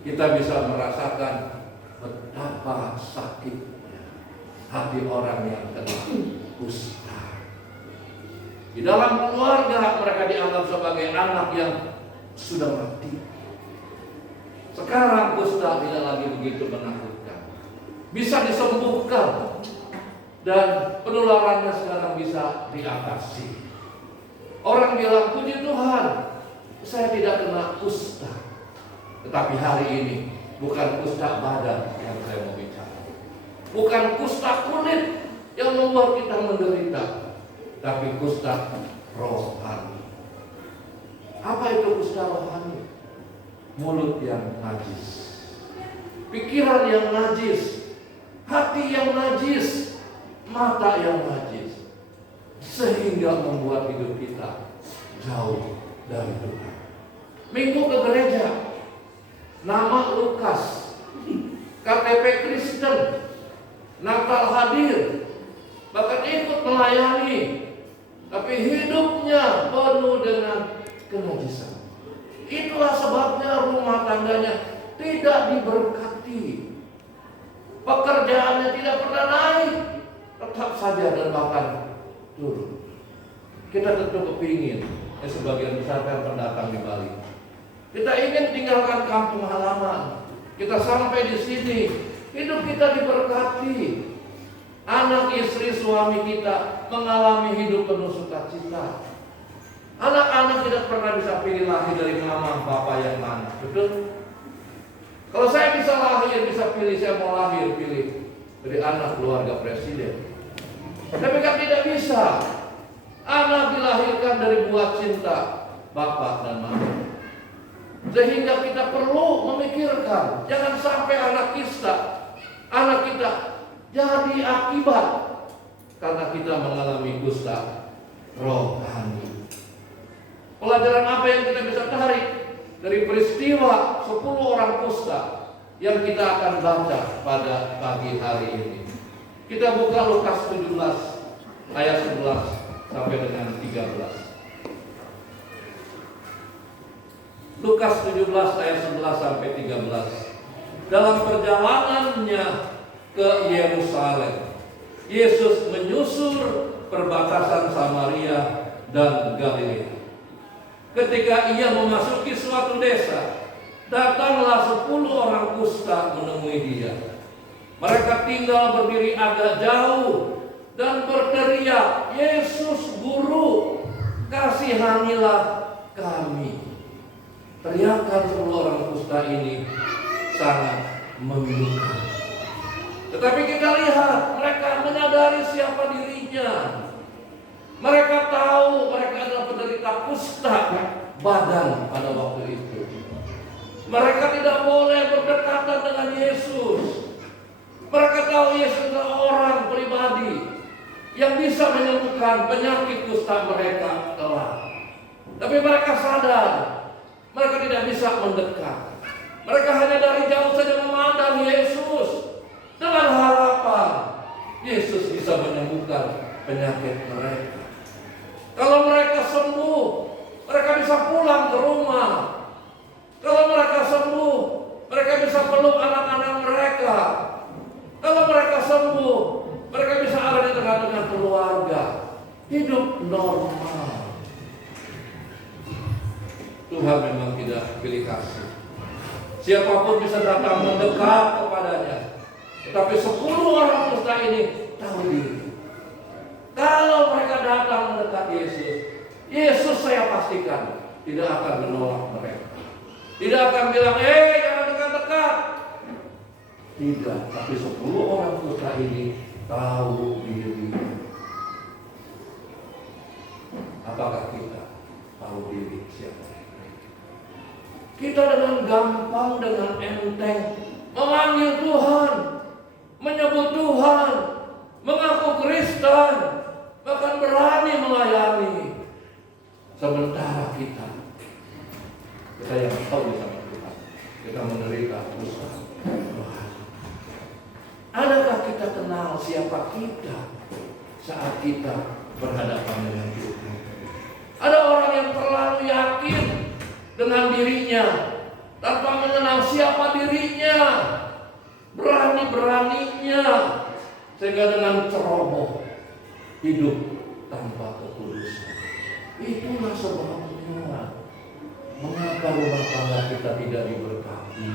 kita bisa merasakan betapa sakitnya hati orang yang kena kusta. Di dalam keluarga mereka dianggap sebagai anak yang sudah mati. Sekarang kusta tidak lagi begitu menakutkan, bisa disembuhkan, dan penularannya sekarang bisa diatasi. Orang bilang, puji Tuhan, saya tidak kena kusta. Tetapi hari ini bukan kusta badan yang saya mau bicara, bukan kusta kulit yang membuat kita menderita, tapi kusta rohani. Apa itu kusta rohani? Mulut yang najis, pikiran yang najis, hati yang najis, mata yang najis, sehingga membuat hidup kita jauh dari Tuhan. Minggu ke gereja, nama Lukas, KTP Kristen, Natal hadir, bahkan ikut melayani, tapi hidupnya penuh dengan kenajisan. Itulah sebabnya rumah tangganya tidak diberkati, pekerjaannya tidak pernah naik, tetap saja dan bahkan turun. Kita tentu kepingin, sebagian besar kan pendatang di Bali, kita ingin tinggalkan kampung halaman, kita sampai di sini, hidup kita diberkati, anak, istri, suami kita mengalami hidup penuh sukacita. Anak-anak tidak pernah bisa pilih lahir dari mama bapak yang mana, betul? Kalau saya bisa lahir, bisa pilih, saya mau lahir, pilih dari anak keluarga presiden. Tapi kan tidak bisa. Anak dilahirkan dari buah cinta bapak dan mama. Sehingga kita perlu memikirkan, jangan sampai anak kita jadi akibat karena kita mengalami kusta rohani. Pelajaran apa yang kita bisa tarik dari peristiwa 10 orang kusta yang kita akan baca pada pagi hari ini? Kita buka Lukas 17 ayat 11 sampai dengan 13. Lukas 17 ayat 11 sampai 13. Dalam perjalanannya ke Yerusalem, Yesus menyusur perbatasan Samaria dan Galilea. Ketika ia memasuki suatu desa, datanglah 10 orang kusta menemui dia. Mereka tinggal berdiri agak jauh dan berteriak, "Yesus Guru, kasihanilah kami." Teriakan 10 orang kusta ini sangat memilukan. Tetapi kita lihat, mereka menyadari siapa dirinya. Mereka tahu mereka adalah penderita kusta badan pada waktu itu. Mereka tidak boleh berdekatan dengan Yesus. Mereka tahu Yesus adalah orang pribadi yang bisa menyembuhkan penyakit kusta mereka kelak. Tapi mereka sadar mereka tidak bisa mendekat. Mereka hanya dari jauh saja memandang Yesus dengan harapan Yesus bisa menyembuhkan penyakit mereka. Kalau mereka sembuh, mereka bisa pulang ke rumah. Kalau mereka sembuh, mereka bisa peluk anak-anak mereka. Kalau mereka sembuh, mereka bisa ada di tengah-tengah keluarga. Hidup normal. Tuhan memang tidak pilih kasih. Siapapun bisa datang mendekat kepadanya. Tetapi 10 orang kusta ini tahu diri. Kalau mereka datang mendekat Yesus saya pastikan tidak akan menolak mereka. Tidak akan bilang, jangan dekat-dekat. Tidak, tapi 10 orang kusta ini tahu diri. Apakah kita tahu diri siapa? Kita dengan gampang, dengan enteng memanggil Tuhan, menyebut Tuhan, mengaku Kristen, bahkan berani melayani. Sementara kita yang tahu sama Tuhan, kita menderita kusta. Adakah kita kenal siapa kita saat kita berhadapan dengan Tuhan? Ada orang yang terlalu yakin dengan dirinya tanpa mengenal siapa siapa dirinya, berani-beraninya, sehingga dengan ceroboh hidup tanpa kekudusan. Itulah sebabnya mengapa rumah tangga kita tidak diberkati.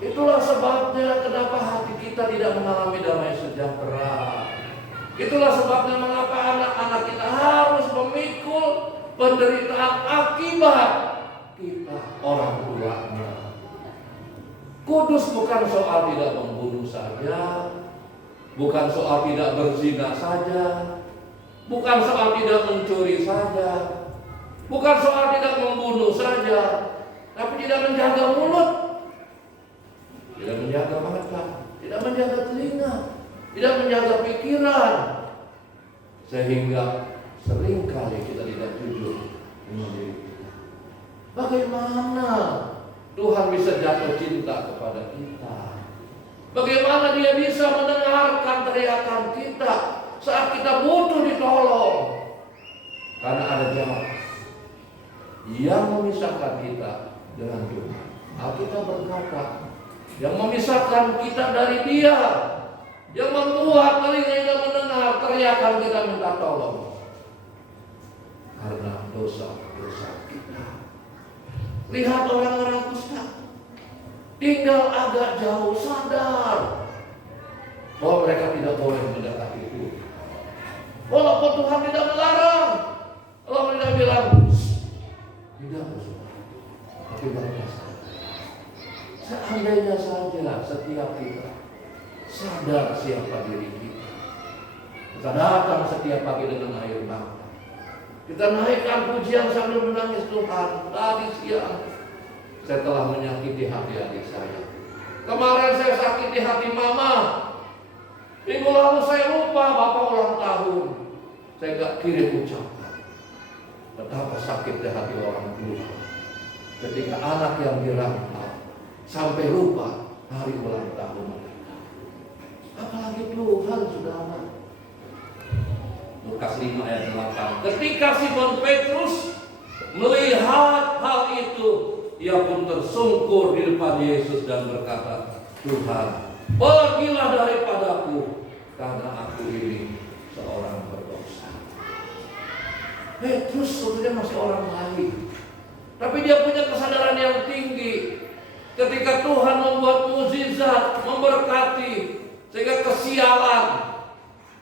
Itulah sebabnya kenapa hati kita tidak mengalami damai sejahtera. Itulah sebabnya mengapa anak-anak kita harus memikul penderitaan akibat kita orang tuanya. Kudus bukan soal tidak membunuh saja, bukan soal tidak berzina saja, bukan soal tidak mencuri saja, bukan soal tidak membunuh saja, tapi tidak menjaga mulut, tidak menjaga mata, tidak menjaga telinga, tidak menjaga pikiran, sehingga seringkali kita tidak jujur dengan diri kita. Bagaimana Tuhan bisa jatuh cinta kepada kita? Bagaimana Dia bisa mendengarkan teriakan kita saat kita butuh ditolong? Karena ada jarak yang memisahkan kita dengan Tuhan. Alkitab berkata, yang memisahkan kita dari Dia, yang membuat telinga kita mendengar teriakan kita minta tolong, karena dosa-dosa kita. Lihat orang-orang kusta, tinggal agak jauh sadar bahwa mereka tidak boleh mendekati itu. Walaupun Tuhan tidak melarang, Allah tidak bilang tidak bersalah, tapi mereka sadar. Seandainya saja setiap kita sadar siapa diri kita, kita datang setiap pagi dengan air mata, kita naikkan pujian sambil menangis, Tuhan, tadi siang saya telah menyakiti hati adik saya, kemarin saya sakiti hati mama, minggu lalu saya lupa bapak ulang tahun, saya gak kirim ucapan. Betapa sakitnya hati orang tua ketika anak yang dirangkap sampai lupa hari ulang tahun mereka. Apalagi Tuhan, saudara. Lukas 5 ayat 8. Ketika Simon Petrus melihat hal itu, ia pun tersungkur di depan Yesus dan berkata, Tuhan, pergilah daripadaku, karena aku ini seorang berdosa. Petrus sebenarnya masih orang baik, tapi dia punya kesadaran yang tinggi. Ketika Tuhan membuat mukjizat, memberkati, sehingga kesialan,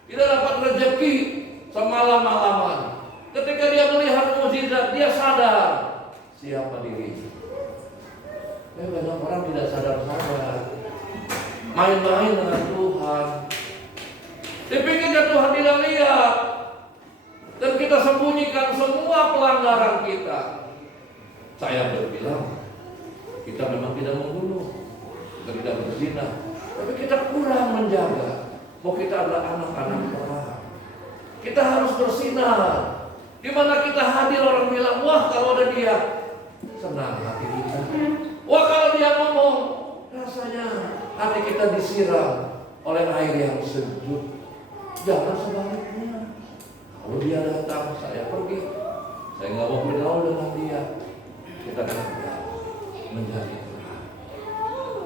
tidak dapat rezeki semalam-malaman. Ketika dia melihat mukjizat, dia sadar siapa dirinya. Banyak orang tidak sadar-sadar, main-main dengan Tuhan. Dipikirnya Tuhan tidak lihat, dan kita sembunyikan semua pelanggaran kita. Saya berbilang, kita memang tidak membunuh, kita tidak berzina, tapi kita kurang menjaga bahwa kita adalah anak-anak Tuhan. Kita harus bersinar. Di mana kita hadir, orang bilang, wah kalau ada dia, senang hati kita. Wah kalau dia ngomong, rasanya hati kita disiram oleh air yang sejuk. Jangan sebaliknya. Kalau dia datang, saya pergi. Saya nggak mau bergaul dengan dia. Kita gagal menjadi terang.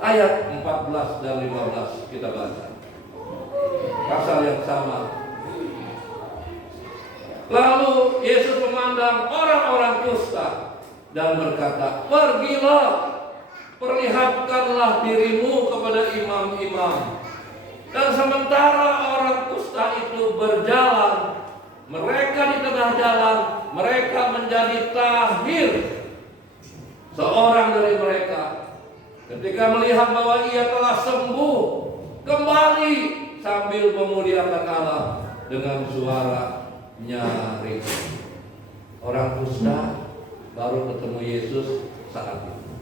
Ayat 14 dan 15 kita baca. Pasal yang sama. Lalu Yesus memandang orang-orang kusta dan berkata, pergilah, perlihatkanlah dirimu kepada imam-imam. Dan sementara orang kusta itu berjalan, mereka di tengah jalan, mereka menjadi tahir. Seorang dari mereka ketika melihat bahwa ia telah sembuh, kembali sambil memuliakan Allah dengan suara nyaring. Orang kusta baru ketemu Yesus saat itu.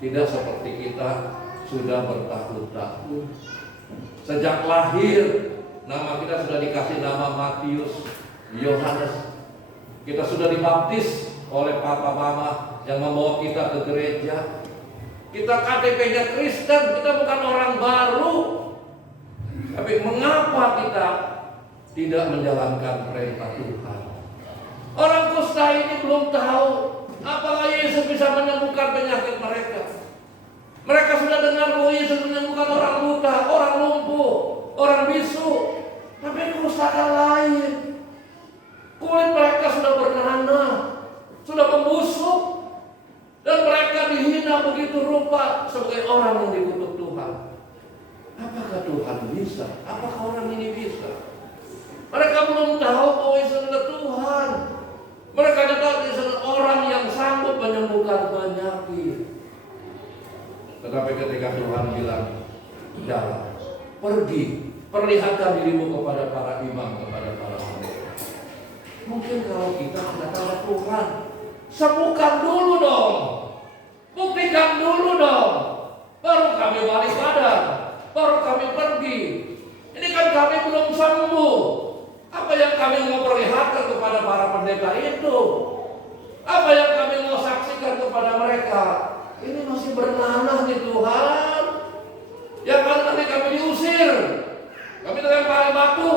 Tidak seperti kita sudah bertahun-tahun. Sejak lahir nama kita sudah dikasih nama Matius, Yohanes. Kita sudah dibaptis oleh papa mama yang membawa kita ke gereja. Kita KTP-nya Kristen, kita bukan orang baru. Tapi mengapa kita tidak menjalankan perintah Tuhan? Orang kusta ini belum tahu apakah Yesus bisa menyembuhkan penyakit mereka. tidak begitu rupa sebagai orang yang dikutuk Tuhan. Apakah Tuhan bisa? Apakah orang ini bisa? Mereka belum tahu bahwa Yesus adalah Tuhan. Mereka hanya tahu Yesus adalah orang yang sanggup menyembuhkan penyakit. Tetapi ketika Tuhan bilang, jalan, pergi, perlihatkan dirimu kepada para imam, kepada para pendeta. Mungkin kalau kita ada Tuhan, sembuhkan dulu dong, buktikan dulu dong, baru kami balik badan, baru kami pergi. Ini kan kami belum sembuh. Apa yang kami mau perlihatkan kepada para pendeta itu? Apa yang kami mau saksikan kepada mereka? Ini masih bernanah nih Tuhan. Yang mana nanti kami diusir, kami dilempari batu.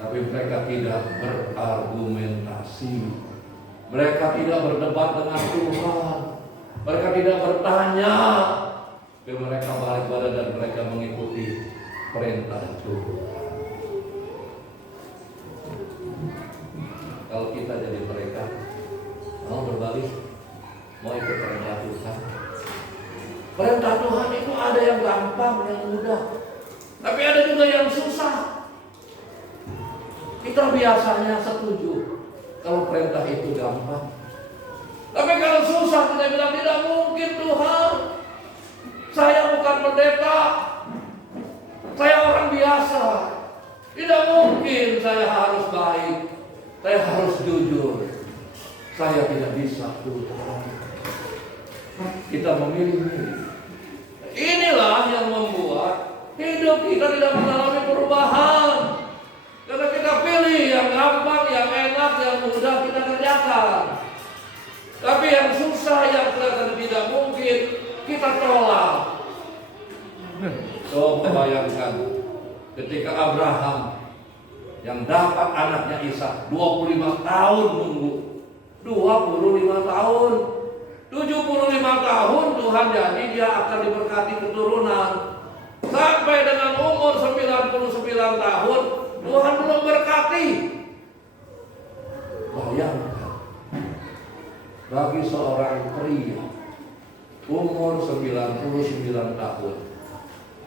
Tapi mereka tidak berargumentasi. Mereka tidak berdebat dengan Tuhan. Mereka tidak bertanya. Tapi mereka balik badan dan mereka mengikuti perintah Tuhan. Kalau kita jadi mereka, mau berbalik, mau ikut perintah Tuhan. Perintah Tuhan itu ada yang gampang, yang mudah, tapi ada juga yang susah. Kita biasanya setuju kalau perintah itu gampang. Tapi kalau susah, kita bilang tidak mungkin Tuhan. Saya bukan pendeta, saya orang biasa. Tidak mungkin saya harus baik, saya harus jujur. Saya tidak bisa Tuhan. Kita memilih. Inilah yang membuat hidup kita tidak mengalami perubahan. Karena kita pilih yang gampang, yang enak, yang mudah kita kerjakan. Tapi yang susah, yang kelihatan tidak mungkin, kita tolak. Coba bayangkan ketika Abraham yang dapat anaknya Ishak 25 tahun nunggu. 25 tahun, 75 tahun Tuhan jadi dia akan diberkati keturunan. Sampai dengan umur 99 tahun Tuhan belum berkati. Bayangkan, bagi seorang pria umur 99 tahun,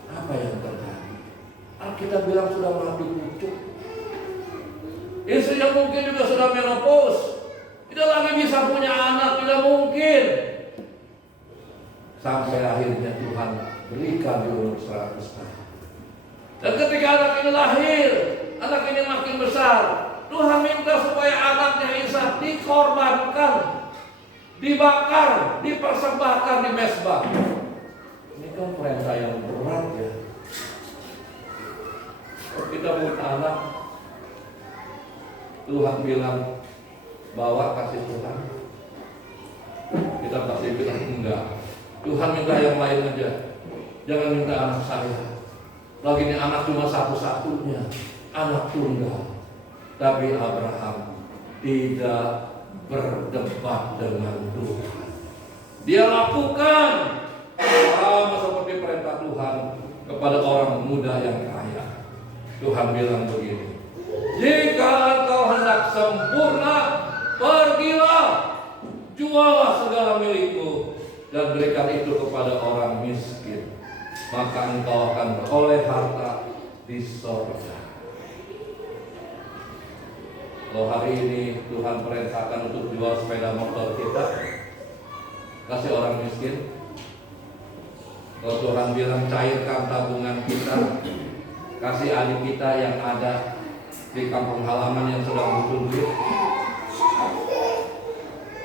apa yang terjadi? Alkitab bilang sudah mati pucuk. Istrinya mungkin juga sudah menopause. Tidak lagi bisa punya anak, tidak mungkin. Sampai akhirnya Tuhan berikan di umur 100 tahun. Dan ketika anak ini lahir, anak ini makin besar, Tuhan minta supaya anaknya Ishak dikorbankan, dibakar, dipersembahkan di mezbah. Ini kan perintah yang berat ya. Kalau kita punya anak, Tuhan bilang bawa kasih Tuhan, kita pasti bilang enggak. Tuhan minta yang lain aja, jangan minta anak saya. Lagi ini anak cuma satu-satunya, anak tunggal. Tapi Abraham tidak berdebat dengan Tuhan. Dia lakukan sama seperti perintah Tuhan kepada orang muda yang kaya. Tuhan bilang begini, jika engkau hendak sempurna, pergilah, jualah segala milikmu dan berikan itu kepada orang miskin, maka engkau akan beroleh harta di sorga. Kalau hari ini Tuhan perintahkan untuk jual sepeda motor kita, kasih orang miskin. Kalau Tuhan bilang cairkan tabungan kita, kasih adik kita yang ada di kampung halaman yang sedang butuh duit.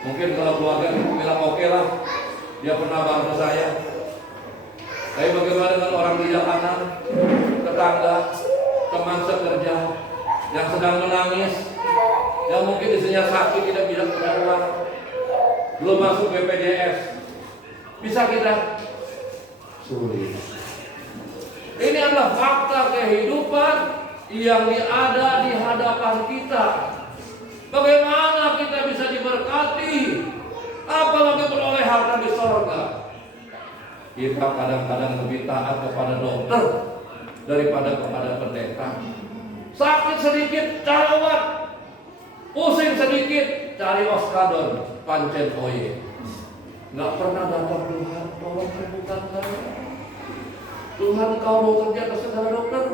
Mungkin kalau keluarga bilang oke lah, dia pernah bantu saya. Tapi bagaimana dengan orang di jalanan, tetangga, teman sekerja yang sedang menangis, yang mungkin istrinya sakit tidak bisa punya uang, belum masuk BPJS, bisa kita sulit. Ini adalah fakta kehidupan yang ada di hadapan kita. Bagaimana kita bisa diberkati, apalagi beroleh harta di sorga? Kita kadang-kadang lebih taat kepada dokter daripada kepada pendeta. Sakit sedikit cari obat, pusing sedikit cari oskadon. pancen oye. Nggak pernah datang Tuhan, tolong sembuhkan saya. Tuhan kau bekerja ke segala dokter.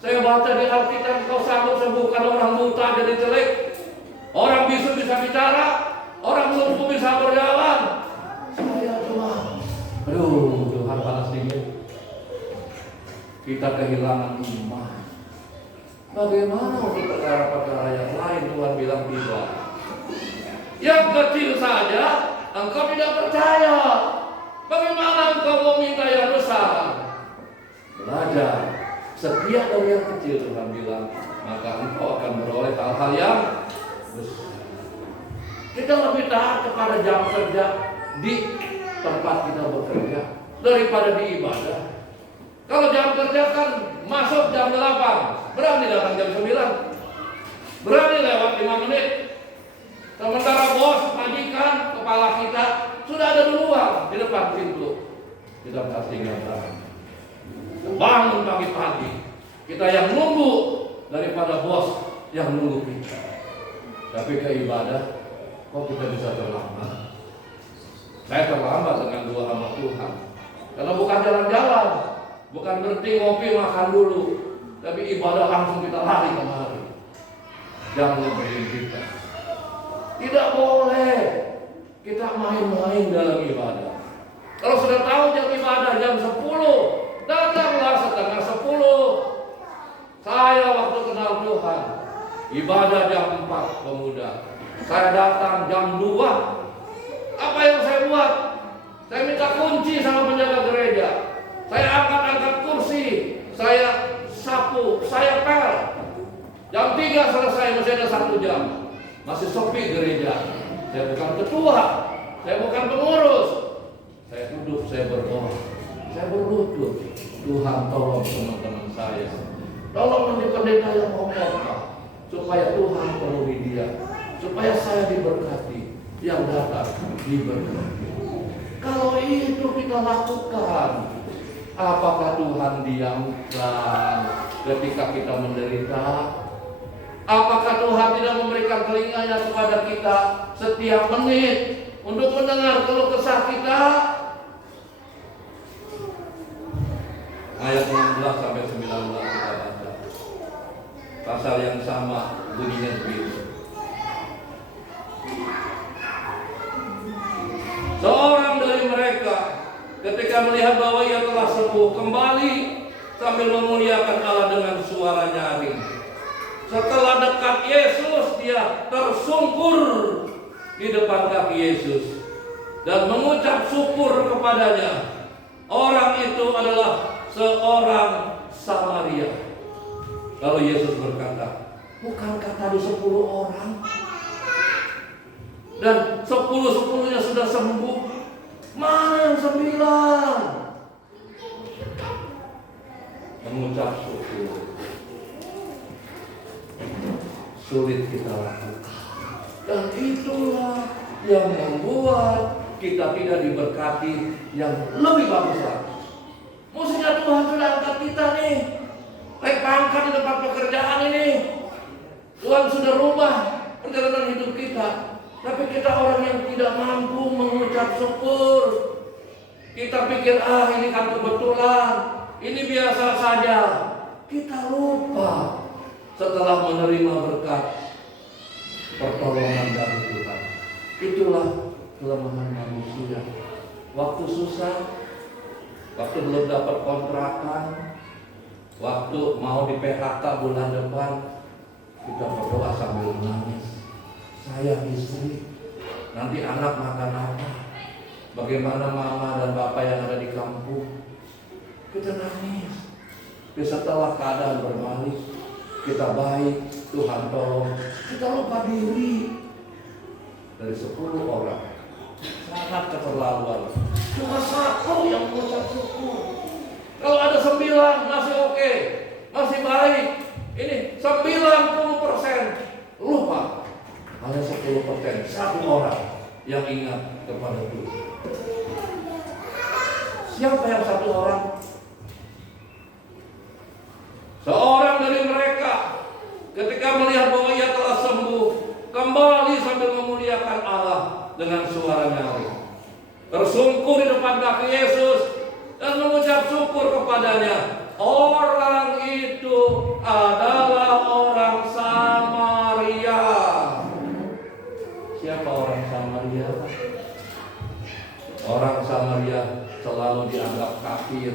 Saya baca di Alkitab kau sanggup sembuhkan orang buta jadi jelek, orang bisu bisa bicara, orang lumpuh bisa berjalan. Saya Tuhan, aduh Tuhan panas dingin. Kita kehilangan iman. Bagaimana untuk perkara-perkara yang lain Tuhan bilang tidak. Yang kecil saja engkau tidak percaya. Bagaimana engkau mau minta yang besar? Belajar setia dari yang kecil, Tuhan bilang, maka engkau akan beroleh hal-hal yang besar. Kita lebih taat kepada jam kerja di tempat kita bekerja daripada di ibadah. Kalau jam kerja kan masuk jam 8, berani datang jam 9, berani lewat 5 menit. Sementara bos, majikan, kepala kita sudah ada duluan di depan pintu. Kita pasti nggak tahan. Bangun pagi-pagi, kita yang nunggu daripada bos yang nunggu kita. Tapi ke ibadah, kok kita bisa terlambat? Saya terlambat dengan doa sama Tuhan. Karena bukan jalan-jalan, bukan berhenti ngopi makan dulu, tapi ibadah langsung kita lari kemari. Jangan ngobrolin kita. Tidak boleh kita main-main dalam ibadah. Kalau sudah tahu jam ibadah jam 10, datanglah setengah 10. Saya waktu kenal Tuhan, ibadah jam 4 pemuda. Saya datang jam 2. Apa yang saya buat? Saya minta kunci sama penjaga gereja. Saya angkat-angkat kursi. Saya sapu, saya pel. Jam 3 selesai, masih ada 1 jam. Masih sepi gereja. Saya bukan ketua, saya bukan pengurus. Saya duduk, saya berdoa, saya berlutut. Tuhan tolong teman-teman saya, tolong menjadi pendeta yang kokoh, supaya Tuhan penuhi dia, supaya saya diberkati, yang datang diberkati. Kalau itu kita lakukan, apakah Tuhan diamkan ketika kita menderita? Apakah Tuhan tidak memberikan telinganya kepada kita setiap menit untuk mendengar keluh kesah kita? Ayat 16 sampai 19 kita baca. Pasal yang sama bunyinya begitu. Seorang dari mereka ketika melihat bahwa ia telah sembuh kembali sambil memuliakan Allah dengan suara nyaring. Setelah dekat Yesus, dia tersungkur di depan kaki Yesus dan mengucap syukur kepadanya. Orang itu adalah seorang Samaria. Lalu Yesus berkata, bukankah tadi 10 orang? Dan 10-10-nya sudah sembuh. Mana yang 9? Mengucap syukur sulit kita lakukan, dan itulah yang membuat kita tidak diberkati yang lebih bagus lagi. Mestinya Tuhan sudah angkat kita nih, naik pangkat di tempat pekerjaan ini. Tuhan sudah rubah perjalanan hidup kita, tapi kita orang yang tidak mampu mengucap syukur. Kita pikir ini kan kebetulan, ini biasa saja. Kita lupa setelah menerima berkat pertolongan dari Tuhan. Itulah kelemahan manusia. Waktu susah, waktu belum dapat kontrakan, waktu mau di PHK bulan depan, kita berdoa sambil menangis. Saya istri, nanti anak makan apa? Bagaimana mama dan bapak yang ada di kampung? Kita nangis. Tapi setelah keadaan berbalik, kita baik, Tuhan tolong, kita lupa diri. Dari 10 orang sangat keterlaluan, cuma 1 yang mengucap syukur. Kalau ada 9 masih oke, masih baik. Ini 90% lupa. Hanya 10%, 1 orang yang ingat kepada Tuhan. Siapa yang 1 orang? Seorang dari mereka ketika melihat bahwa ia telah sembuh, kembali sambil memuliakan Allah. dengan suara nyaring, tersungkur di depan kaki Yesus dan mengucap syukur kepadanya. Orang itu adalah orang Samaria. Siapa orang Samaria? Orang Samaria selalu dianggap kafir,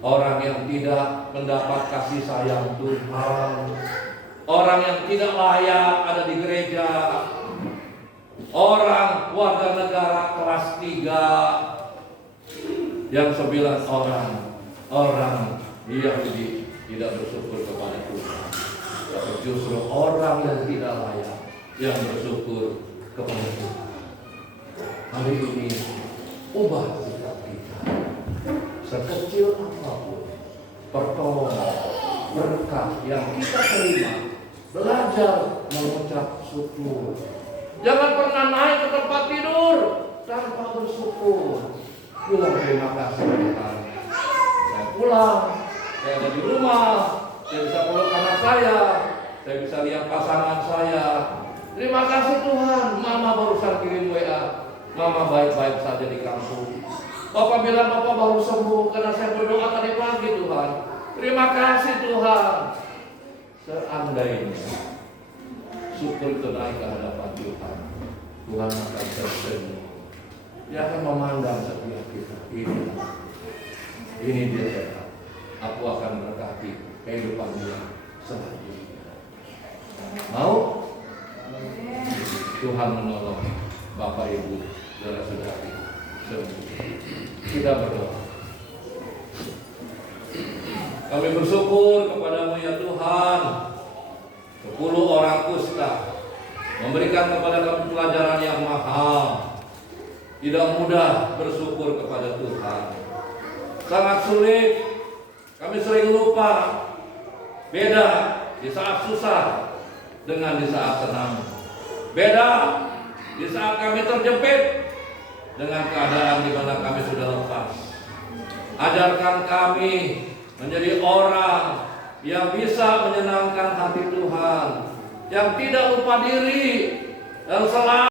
orang yang tidak mendapat kasih sayang Tuhan, orang yang tidak layak ada di gereja, orang warga negara kelas 3, yang 9 orang Yahudi tidak bersyukur kepada Tuhan, tapi justru orang yang tidak layak yang bersyukur kepada Tuhan. Hari ini ubah sikap kita, sekecil apapun pertolongan berkah yang kita terima, belajar mengucap syukur. Jangan pernah naik ke tempat tidur tanpa bersyukur. Bilang terima kasih Tuhan. Saya pulang, saya ada di rumah, saya bisa peluk anak saya bisa lihat pasangan saya. Terima kasih Tuhan, Mama barusan kirim WA, Mama baik-baik saja di kampung. Bapak bilang Bapak baru sembuh karena saya berdoa tadi pagi Tuhan. Terima kasih Tuhan. Seandainya syukur itu naik ke hadapan Tuhan, Tuhan akan tersenyum. Dia akan memandang setiap kita. Ini dia kata, aku akan berkati kehidupan dia selanjutnya. Mau? Tuhan menolong Bapak Ibu, saudara-saudari semua. Kita berdoa. Kami bersyukur kepadamu ya Tuhan. 10 orang kusta memberikan kepada kami pelajaran yang mahal. Tidak mudah bersyukur kepada Tuhan. Sangat sulit. Kami sering lupa. Beda di saat susah dengan di saat senang. Beda di saat kami terjepit dengan keadaan di mana kami sudah lepas. Ajarkan kami menjadi orang yang bisa menyenangkan hati Tuhan, yang tidak lupa diri dan selalu